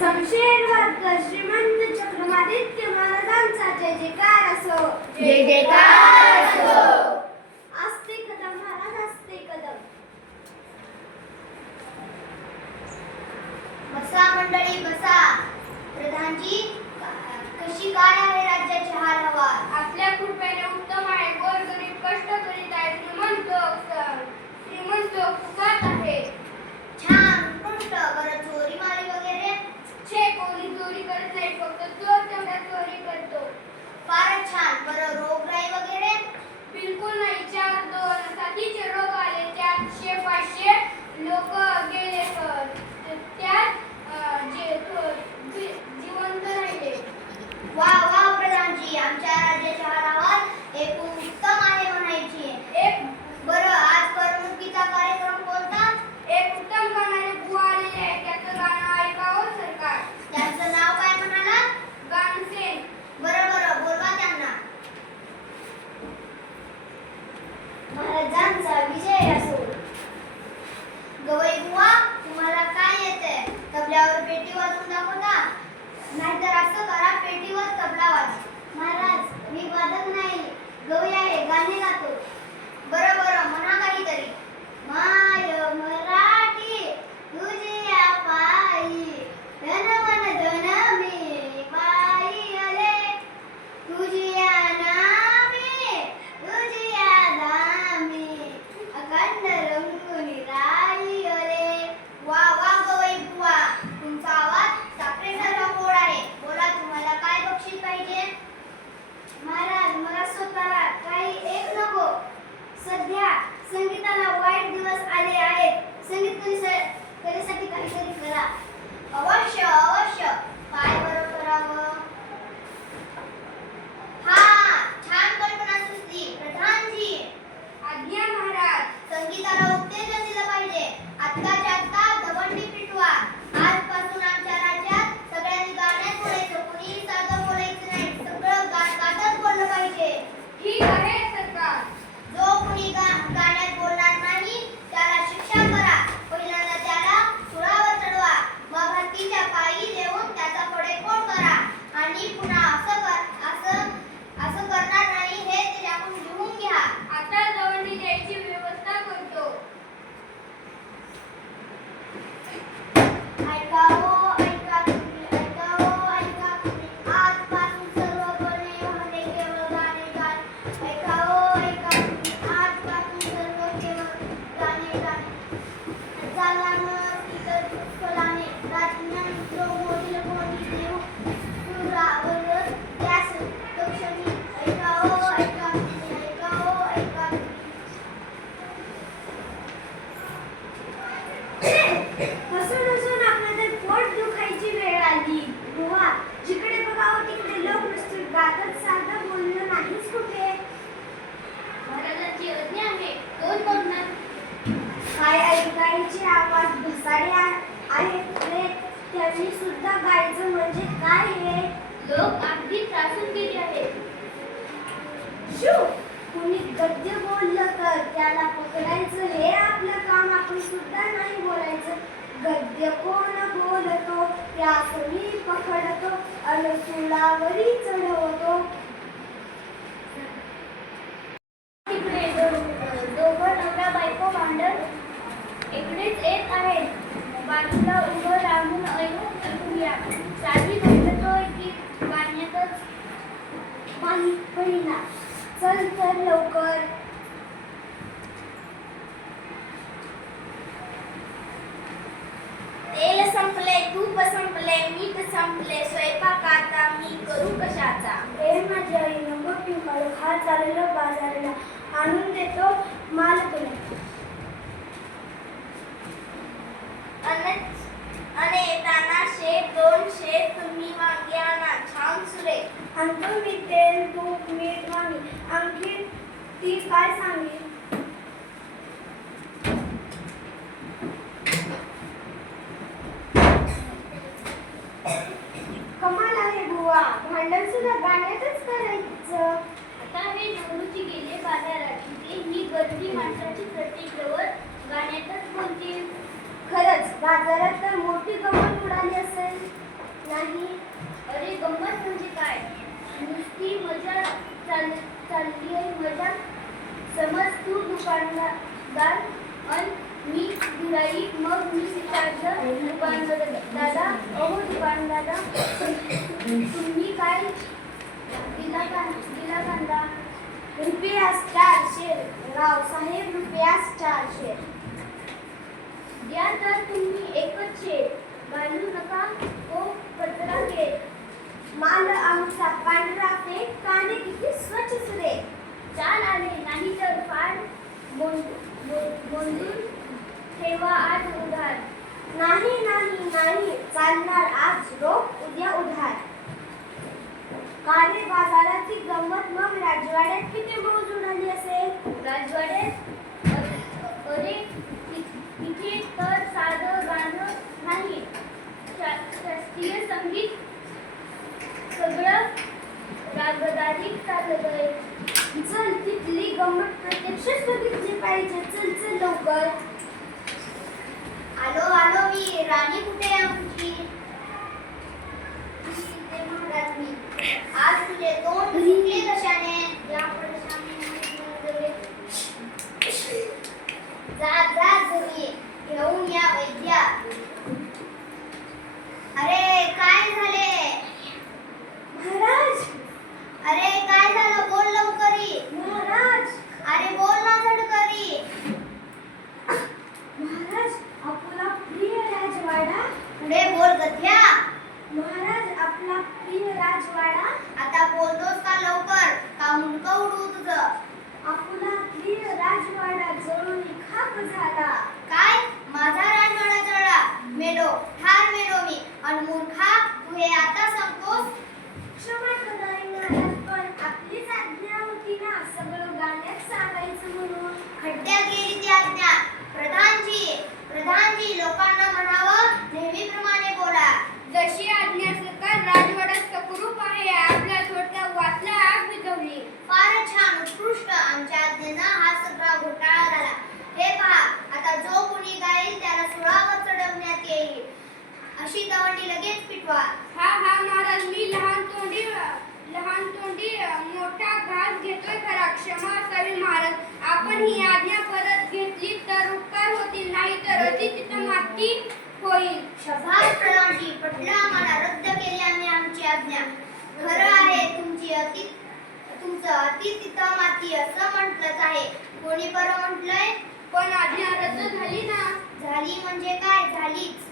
शमशेरवर्ग श्रीमंत चक्रमादित्य महाराजांचा जय जयकार असो. जय जयकार असो. आस्ते कदम महाराज आस्ते कदम. बसा मंडळी बसा. प्रधानजी कशी काय आहे राज्याची हाल हवा? आपल्या कृपेने उत्तम आहे. गोरगरीब कष्ट करीत आहे. श्रीमंत फुकट आहे. छान उत्कृष्ट. बरं चोरी मारी वगैरे? कोणी चोरी करत नाही, फक्त चोर तेवढ्या चोरी करतो. फारच छान. बरं रोगराई वगैरे? बिलकुल नाही. 4-2 साथीचे रोग आले, त्यात 100-500 लोक गेले, त्यात जिवंत राहिले. वा वा प्रधानजी, आमच्या राज्याच्या हालावर एक उत्तम आहे म्हणायची. बरं आज करमणुकीचा कार्यक्रम कोणता? एक उत्तम गाणारे बुवा आलेले आहे, त्याचं गाणं ऐकावं सरकार. त्यांचं नाव काय म्हणाला? गानसेन. बरं बरं बोलवा त्यांना. महाराजांचा विजय असो. गवई बुवा तुम्हाला काय येते? तबल्यावर पेटी वाजवून दाखवता? नाहीतर असं करा, पेटीवर तबला वाजवा. महाराज मी वादक नाही, गवई आहे, गाणे गातो. बरं बरं म्हणा काहीतरी. माय मराठी तुझ्या पायी धन मन धन मी पायी आले, तुझ्या नामे तुझ्या धामी अखंड रंगून राई आले. वा वा गवई बुवा, तुमचा आवाज साखरेसारखा गोड आहे. बोला तुम्हाला काय बक्षीस पाहिजे? महाराज मला स्वतःला काही एक नको. सध्या संगीताला वाईट दिवस आले आहेत. संगीत कलेसाठी काहीतरी करा. अवश्य अवश्य. काय बरं करावं? हा छान कल्पना सुचली. प्रधानजी आज्ञा महाराज. संगीताला उत्तेजन दिलं पाहिजे. आत्ताच्या आत्ता दवंडी पिटवा. आजपासून आमच्या राज्यात सगळ्यांनी गाण्यात बोलायचं, कुणीही साधं बोलायचं नाही. सगळं गातच बोललं पाहिजे. ठीक आहे सरकार. जो कुणी गाण्यात बोलणार नाही त्याला शिक्षा करा. पहिल्यांदा त्याला सुळावर चढवा, मग हत्तीच्या पायी देऊन त्याचा फडेकोट करा आणि पुन्हा असं करणार नाही हे त्याच्याकडून लिहून घ्या. आता दवंडी द्यायची व्यवस्था करतो. ऐकावो ऐका तुम्ही, ऐकावो ऐका तुम्ही, आजपासून सर्व बने होणे केवळ गाणे गाणे. ऐकावो ऐका तुम्ही, आजपासून सर्व केवळ गाणे गाणे. झाला न इतर पुष्कळाने रात्रीना मित्र मोडील कोणी देऊ सुरावर त्यास दक्षिणी. ऐकावो ऐका तुम्ही, ऐकावो ऐका तुम्ही. हसून हसून आपलं तर पोट दुखायची वेळ आली. बुवा जिकडे बघावं तिकडे लोक नुसते गातच, साधं बोलणं नाहीच कुठे. महाराजांची आज्ञा आहे. कोण बोलणार? काय ऐकायचे आवाज भसाडे आहेत रे. त्यांनी सुद्धा गायचं म्हणजे काय हे? लोक अगदी त्रासून गेले आहेत. शू कुणी गद्य बोललं तर त्याला पकडायचं हे आपलं काम. आपण सुद्धा नाही बोलायचं. गद्य कोण बोलतो त्यास मी पकडतो अन सुळावरी चढवतो. तिकडे दोघं नवरा बायको भांडण इकडेच येत आहेत. बाजूला उभं राहून ऐकूया. साधी भेटतोय की गाण्यातच? पहिला चल तर लवकर. तेल संपले, तूप संपले, मीठ संपले, स्वयंपाक आता मी करू कशाचा? हे माझ्या आई नको पिंपळ खा चाललं बाजाराला आणून देतो माल तुला. अने येताना 100-200 तुम्ही वांगी आणा, छान सुरे. आणतो मी तेल तूप मीठ वांगी. आणखी ती काय सांगेल? कमाल आहे बुवा, भांडण सुद्धा गाण्यातच करायचं. आता हे नवरूची गेले बाजारात, तिथे ही गर्दी माणसाची प्रत्येकवर गाण्यातच बोलतील. खरंच बाजारात तर मोठी गंमत उडाली असेल. नाही. अरे गंमत म्हणजे काय? नुसती मजा चालली आहे मजा. समज तू दुकानदार अन मी गिराईक. मग मी विचारलं दुकानदार दादा, अहो दुकानदार, तुम्ही काय दिला कांदा? रुपयास 400. रावसाहेब, रुपयास 400. द्या तर तुम्ही एकच शेर. घालू नका तो कचरा घेत. माल आमचा पांढरा फेक, कांदे किती स्वच्छ सुरे. चाल आले नाही तर फार मोजून ठेवा आज उधार. नाही नाही नाही, चालणार आज रोख, उद्या उधार. काले बाजाराची गंमत मग राजवाड्यात किती मौज उडाली असेल. राजवाड्यात अरे तिथे तर साधं गाणं नाही, शास्त्रीय संगीत सगळं रागदारीत चाललंय. चल, तिथली गंमत प्रत्यक्षच बघितली पाहिजे. चल चल लवकर. आलो आलो मी. राणी कुठे आहे आमची? ते महाराज मी. आज तुझे तोंड दिसले कशाने? या पडशाने. जा घरी घेऊन या वैद्या. अरे काय झाले? महाराज, अरे काय झालं? बोल लवकरी. महाराज, अरे बोल ना झटकरी. महाराज, आपला प्रिय राजवाडा. पुढे बोल गध्या. महाराज, आपला प्रिय राजवाडा. आता बोलतोस का लवकर? का मुंडकं उडवू तुझं? आपला प्रिय राजवाडा जळून खाक झाला. काय? माझा राजवाडा जळला? मेलो, ठार मेलो मी. अन मूर्खा, तू हे आता सांगतोस? क्षमा करा महाराज, पण आपलीच आज्ञा होती ना सगळं गाण्यात सांगायचं म्हणून. खड्ड्यात गेली ती आज्ञा. प्रधानजी, लोकांना म्हणावं नेहमीप्रमाणे बोला. जशी आज्ञा सरकार. राजवाड्यात सुखरूप आहे. आपल्या थोडक्यात वाचल्या आग विझवली. फारच छान, उत्कृष्ट. आमच्या आज्ञेनं हा सगळा घोटाळा झाला. हे पहा, आता जो कोणी गाईल त्याला सुळावर चढवण्यात येईल. अशी दवंडी लगेच पिटवा. हा महाराज, मी लहान तोंडी मोठा घास घेतोय खरा. क्षमा असावी महाराज. आपण ही आज्ञा परत घेतली तर उपकार होतील, नाही तर अतिमाती होईल. शभास प्रधानजी, पटलं आम्हाला. रद्द केली आम्ही आमची आज्ञा. खरं आहे तुमचं अतिमाती असं म्हटलंच आहे. कोणी बरं म्हटलंय? पण आज्ञा रद्द झाली ना. झाली म्हणजे काय? झालीच.